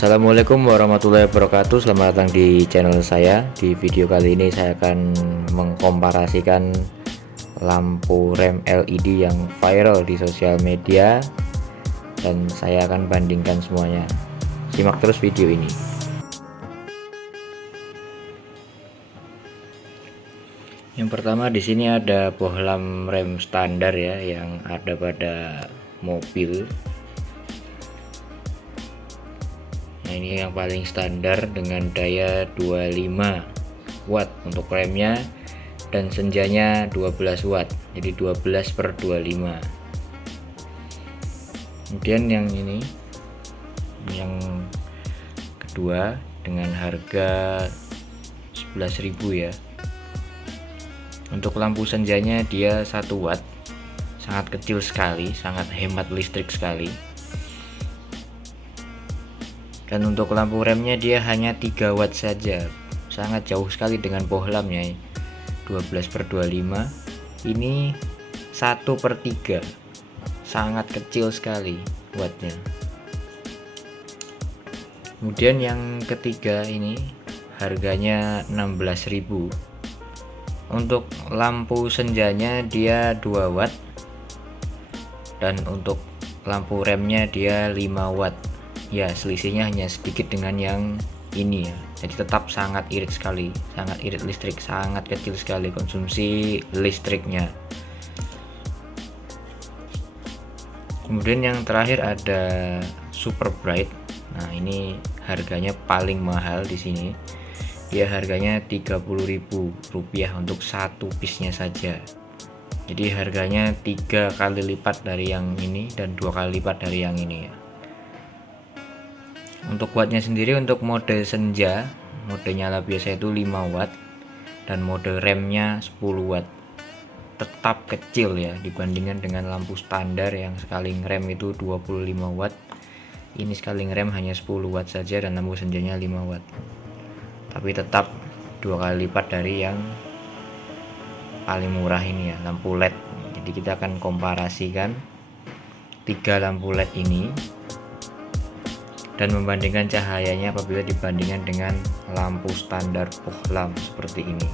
Assalamualaikum warahmatullahi wabarakatuh. Selamat datang di channel saya. Di video kali ini saya akan mengkomparasikan lampu rem LED yang viral di sosial media, dan saya akan bandingkan semuanya. Simak terus video ini. Yang pertama, di sini ada bohlam rem standar ya, yang ada pada mobil. Nah, ini yang paling standar dengan daya 25 watt untuk remnya, dan senjanya 12 watt, jadi 12/25. Kemudian yang ini, yang kedua, dengan harga 11.000 ya. Untuk lampu senjanya dia 1 watt, sangat kecil sekali, sangat hemat listrik sekali. Dan untuk lampu remnya dia hanya 3 watt saja, sangat jauh sekali dengan bohlamnya 12/25. Ini 1/3, sangat kecil sekali wattnya. Kemudian yang ketiga ini harganya 16.000. Untuk lampu senjanya dia 2 watt, dan untuk lampu remnya dia 5 watt. Ya, selisihnya hanya sedikit dengan yang ini ya. Jadi tetap sangat irit sekali, sangat irit listrik, sangat kecil sekali konsumsi listriknya. Kemudian yang terakhir ada super bright. Nah, ini harganya paling mahal di sini. Dia harganya Rp30.000 untuk satu piece-nya saja. Jadi harganya 3 kali lipat dari yang ini dan 2 kali lipat dari yang ini ya. Untuk wattnya sendiri, untuk mode senja, mode nyala biasa itu 5 watt, dan mode remnya 10 watt. Tetap kecil ya dibandingkan dengan lampu standar yang sekali ngerem itu 25 watt. Ini sekali ngerem hanya 10 watt saja, dan lampu senjanya 5 watt. Tapi tetap 2 kali lipat dari yang paling murah ini ya, lampu LED. Jadi kita akan komparasikan 3 lampu LED ini dan membandingkan cahayanya apabila dibandingkan dengan lampu standar bohlam seperti ini.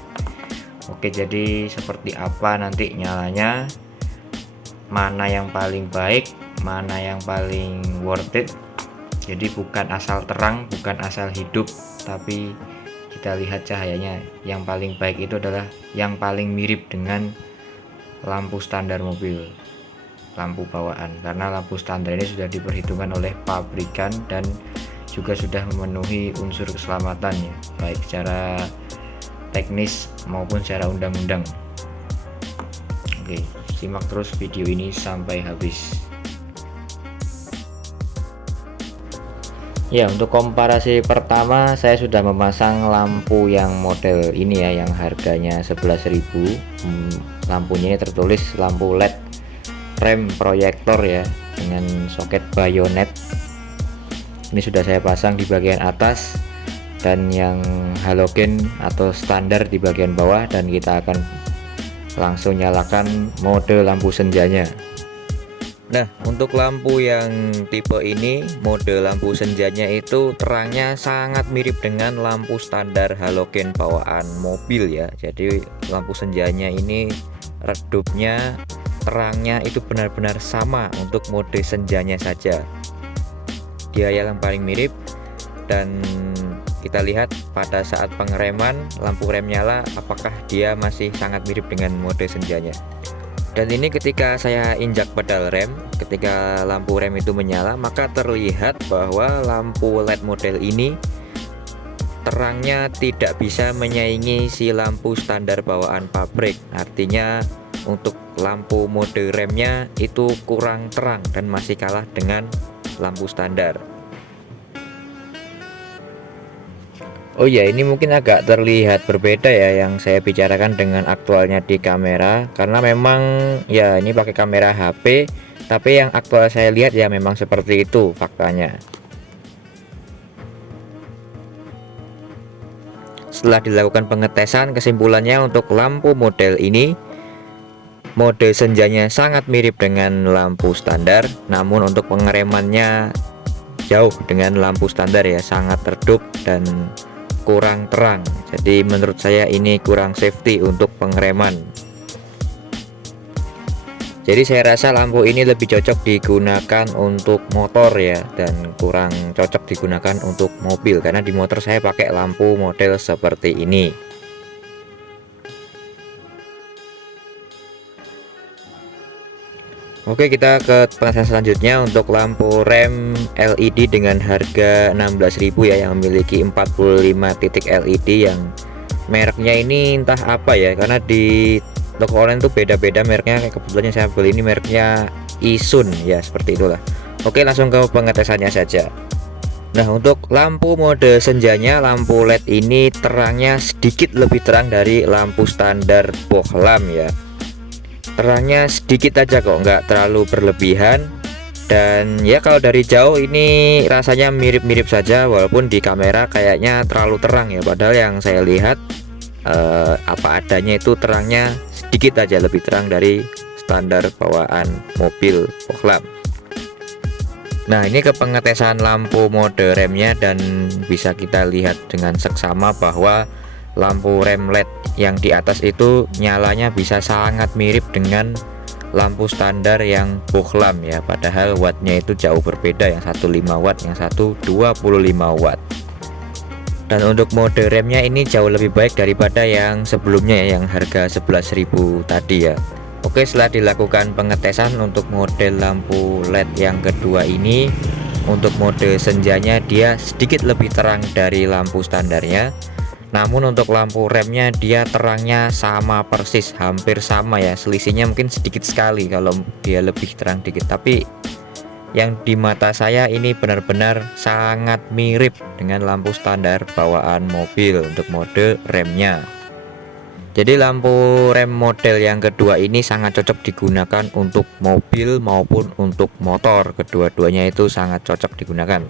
Oke, jadi seperti apa nanti nyalanya, mana yang paling baik, mana yang paling worth it. Jadi bukan asal terang, bukan asal hidup, tapi kita lihat cahayanya. Yang paling baik itu adalah yang paling mirip dengan lampu standar mobil, lampu bawaan, karena lampu standar ini sudah diperhitungkan oleh pabrikan dan juga sudah memenuhi unsur keselamatannya, baik secara teknis maupun secara undang-undang. Oke, simak terus video ini sampai habis. Ya, untuk komparasi pertama saya sudah memasang lampu yang model ini ya, yang harganya 11.000. Lampunya ini tertulis lampu LED rem proyektor ya, dengan soket bayonet. Ini sudah saya pasang di bagian atas, dan yang halogen atau standar di bagian bawah, dan kita akan langsung nyalakan mode lampu senjanya. Nah, untuk lampu yang tipe ini, mode lampu senjanya itu terangnya sangat mirip dengan lampu standar halogen bawaan mobil ya. Jadi lampu senjanya ini redupnya, terangnya itu benar-benar sama untuk mode senjanya saja. Dia yang paling mirip, dan kita lihat pada saat pengereman lampu rem nyala apakah dia masih sangat mirip dengan mode senjanya. Dan ini ketika saya injak pedal rem, ketika lampu rem itu menyala, maka terlihat bahwa lampu LED model ini terangnya tidak bisa menyaingi si lampu standar bawaan pabrik. Artinya untuk lampu mode remnya itu kurang terang dan masih kalah dengan lampu standar. Oh ya, ini mungkin agak terlihat berbeda ya yang saya bicarakan dengan aktualnya di kamera, karena memang ya ini pakai kamera HP, tapi yang aktual saya lihat ya memang seperti itu faktanya. Setelah dilakukan pengetesan, kesimpulannya untuk lampu model ini, mode senjanya sangat mirip dengan lampu standar, namun untuk pengeremannya jauh dengan lampu standar ya, sangat redup dan kurang terang. Jadi menurut saya ini kurang safety untuk pengereman. Jadi saya rasa lampu ini lebih cocok digunakan untuk motor ya, dan kurang cocok digunakan untuk mobil, karena di motor saya pakai lampu model seperti ini. Oke, kita ke pengetesan selanjutnya untuk lampu rem LED dengan harga 16.000 ya, yang memiliki 45 titik LED, yang mereknya ini entah apa ya, karena di toko online tuh beda-beda mereknya. Kebetulan saya beli ini mereknya Isun ya, seperti itulah. Oke, langsung ke pengetesannya saja. Nah, untuk lampu mode senjanya, lampu LED ini terangnya sedikit lebih terang dari lampu standar bohlam ya. Terangnya sedikit aja kok, nggak terlalu berlebihan. Dan ya kalau dari jauh ini rasanya mirip-mirip saja, walaupun di kamera kayaknya terlalu terang ya, padahal yang saya lihat apa adanya itu terangnya sedikit aja lebih terang dari standar bawaan mobil bohlam. Nah, ini ke pengetesan lampu mode remnya, dan bisa kita lihat dengan seksama bahwa lampu rem LED yang di atas itu nyalanya bisa sangat mirip dengan lampu standar yang bohlam ya, padahal wattnya itu jauh berbeda, yang satu 5 watt, yang satu 25 watt. Dan untuk mode remnya ini jauh lebih baik daripada yang sebelumnya ya, yang harga 11.000 tadi ya. Oke, setelah dilakukan pengetesan untuk model lampu LED yang kedua ini, untuk mode senjanya dia sedikit lebih terang dari lampu standarnya. Namun untuk lampu remnya dia terangnya sama persis, hampir sama ya, selisihnya mungkin sedikit sekali kalau dia lebih terang dikit, tapi yang di mata saya ini benar-benar sangat mirip dengan lampu standar bawaan mobil untuk mode remnya. Jadi lampu rem model yang kedua ini sangat cocok digunakan untuk mobil maupun untuk motor, kedua-duanya itu sangat cocok digunakan.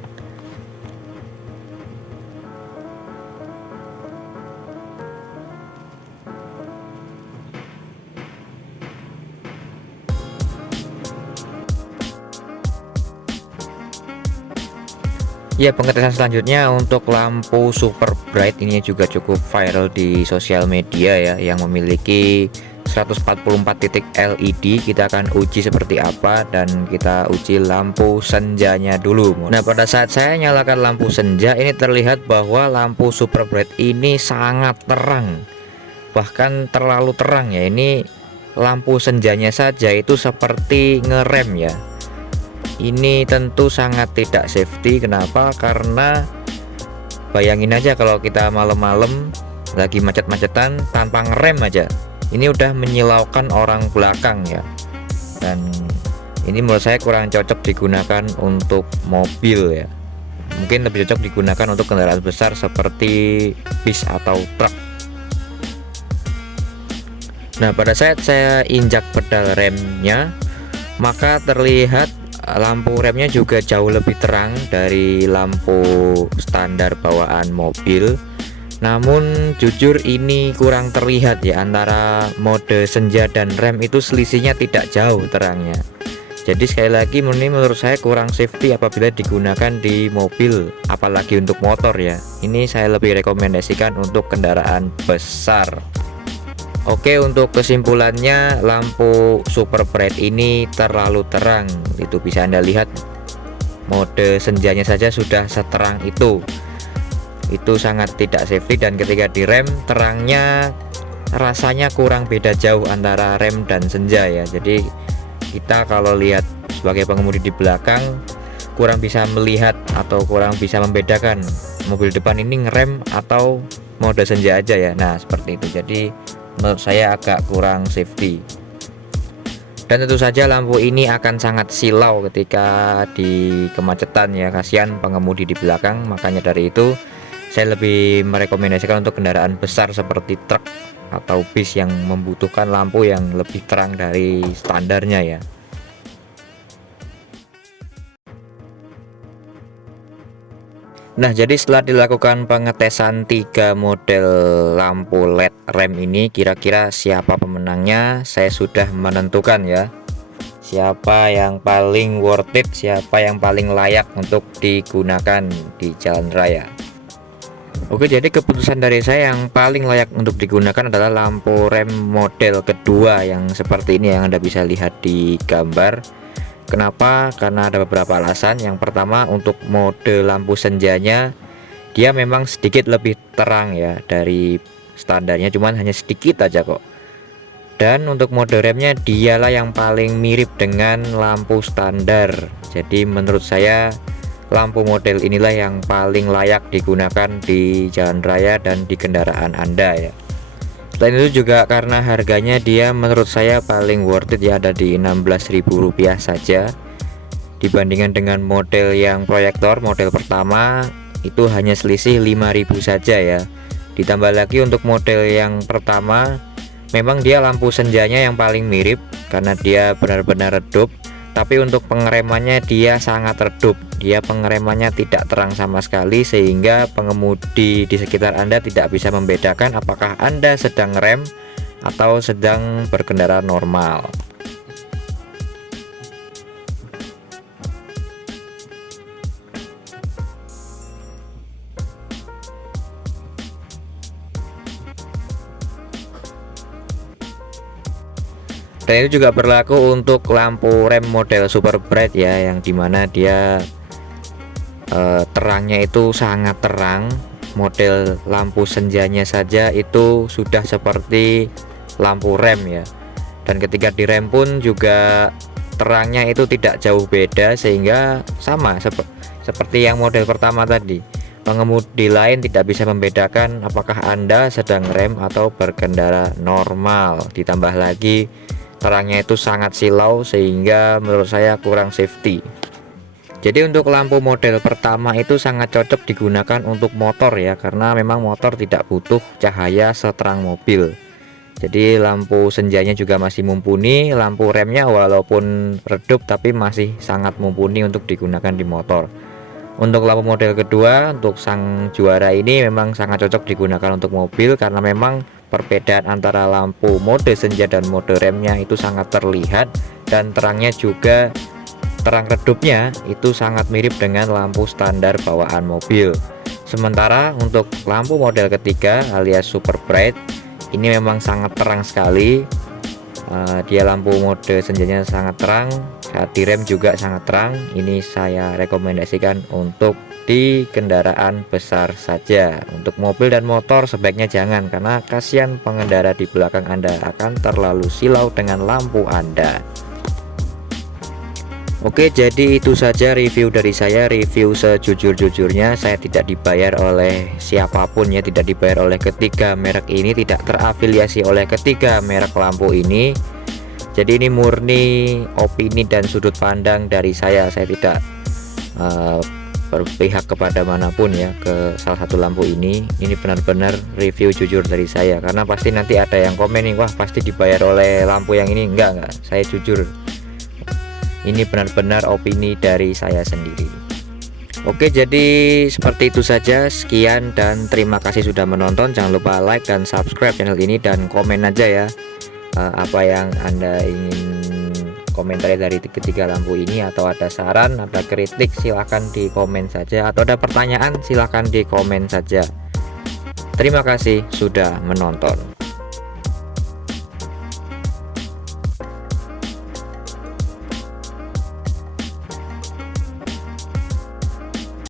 Ya, pengetesan selanjutnya untuk lampu super bright, ini juga cukup viral di sosial media ya, yang memiliki 144 titik LED. Kita akan uji seperti apa, dan kita uji lampu senjanya dulu. Nah, pada saat saya nyalakan lampu senja ini terlihat bahwa lampu super bright ini sangat terang, bahkan terlalu terang ya. Ini lampu senjanya saja itu seperti ngerem ya. Ini tentu sangat tidak safety. Kenapa? Karena bayangin aja kalau kita malam-malam lagi macet-macetan tanpa ngerem aja, ini udah menyilaukan orang belakang ya. Dan ini menurut saya kurang cocok digunakan untuk mobil ya. Mungkin lebih cocok digunakan untuk kendaraan besar seperti bis atau truk. Nah, pada saat saya injak pedal remnya, maka terlihat lampu remnya juga jauh lebih terang dari lampu standar bawaan mobil. Namun jujur ini kurang terlihat ya, antara mode senja dan rem itu selisihnya tidak jauh terangnya. Jadi sekali lagi ini menurut saya kurang safety apabila digunakan di mobil, apalagi untuk motor ya. Ini saya lebih rekomendasikan untuk kendaraan besar. Oke, untuk kesimpulannya lampu super bright ini terlalu terang. Itu bisa Anda lihat, mode senjanya saja sudah seterang itu. Itu sangat tidak safety, dan ketika direm terangnya rasanya kurang beda jauh antara rem dan senja ya. Jadi kita kalau lihat sebagai pengemudi di belakang kurang bisa melihat atau kurang bisa membedakan mobil depan ini ngerem atau mode senja aja ya. Nah, seperti itu. Jadi menurut saya agak kurang safety. Dan tentu saja lampu ini akan sangat silau ketika di kemacetan ya, kasihan pengemudi di belakang. Makanya dari itu saya lebih merekomendasikan untuk kendaraan besar seperti truk atau bis yang membutuhkan lampu yang lebih terang dari standarnya ya. Nah, jadi setelah dilakukan pengetesan 3 model lampu LED rem ini, kira-kira siapa pemenangnya? Saya sudah menentukan ya. siapa yang paling worth it, siapa yang paling layak untuk digunakan di jalan raya. Oke, jadi keputusan dari saya yang paling layak untuk digunakan adalah lampu rem model kedua yang seperti ini yang Anda bisa lihat di gambar. Kenapa? Karena ada beberapa alasan. Yang pertama, untuk mode lampu senjanya dia memang sedikit lebih terang ya dari standarnya, cuman hanya sedikit aja kok. Dan untuk mode remnya dialah yang paling mirip dengan lampu standar. Jadi menurut saya lampu model inilah yang paling layak digunakan di jalan raya dan di kendaraan Anda ya. Selain itu juga karena harganya dia menurut saya paling worth it ya, ada di Rp16.000 saja. Dibandingkan dengan model yang proyektor model pertama itu hanya selisih 5.000 saja ya. Ditambah lagi untuk model yang pertama memang dia lampu senjanya yang paling mirip karena dia benar-benar redup. Tapi untuk pengeremannya dia sangat redup, dia pengeremannya tidak terang sama sekali sehingga pengemudi di sekitar Anda tidak bisa membedakan apakah Anda sedang rem atau sedang berkendara normal. Dan itu juga berlaku untuk lampu rem model super bright ya, yang dimana dia terangnya itu sangat terang. Model lampu senjanya saja itu sudah seperti lampu rem ya. Dan ketika direm pun juga terangnya itu tidak jauh beda sehingga sama seperti yang model pertama tadi. Pengemudi lain tidak bisa membedakan apakah Anda sedang rem atau berkendara normal. Ditambah lagi terangnya itu sangat silau sehingga menurut saya kurang safety. Jadi untuk lampu model pertama itu sangat cocok digunakan untuk motor ya, karena memang motor tidak butuh cahaya seterang mobil. Jadi lampu senjanya juga masih mumpuni, lampu remnya walaupun redup tapi masih sangat mumpuni untuk digunakan di motor. Untuk lampu model kedua untuk sang juara ini memang sangat cocok digunakan untuk mobil karena memang perbedaan antara lampu mode senja dan mode remnya itu sangat terlihat, dan terangnya juga terang redupnya itu sangat mirip dengan lampu standar bawaan mobil. Sementara untuk lampu model ketiga alias super bright ini memang sangat terang sekali. Dia lampu mode senjanya sangat terang, saat direm juga sangat terang. Ini saya rekomendasikan untuk di kendaraan besar saja. Untuk mobil dan motor sebaiknya jangan, karena kasihan pengendara di belakang Anda akan terlalu silau dengan lampu Anda. Oke, jadi itu saja review dari saya, review sejujur-jujurnya. Saya tidak dibayar oleh siapapun ya, tidak dibayar oleh ketiga merek ini, tidak terafiliasi oleh ketiga merek lampu ini. Jadi ini murni opini dan sudut pandang dari saya tidak berpihak kepada manapun ya ke salah satu lampu ini. Ini benar-benar review jujur dari saya, karena pasti nanti ada yang komen nih, wah pasti dibayar oleh lampu yang ini. Enggak, saya jujur, ini benar-benar opini dari saya sendiri. Oke, jadi seperti itu saja, sekian dan terima kasih sudah menonton. Jangan lupa like dan subscribe channel ini dan komen aja ya apa yang Anda ingin komentari dari ketiga lampu ini, atau ada saran, ada kritik, silahkan di komen saja, atau ada pertanyaan silahkan di komen saja. Terima kasih sudah menonton.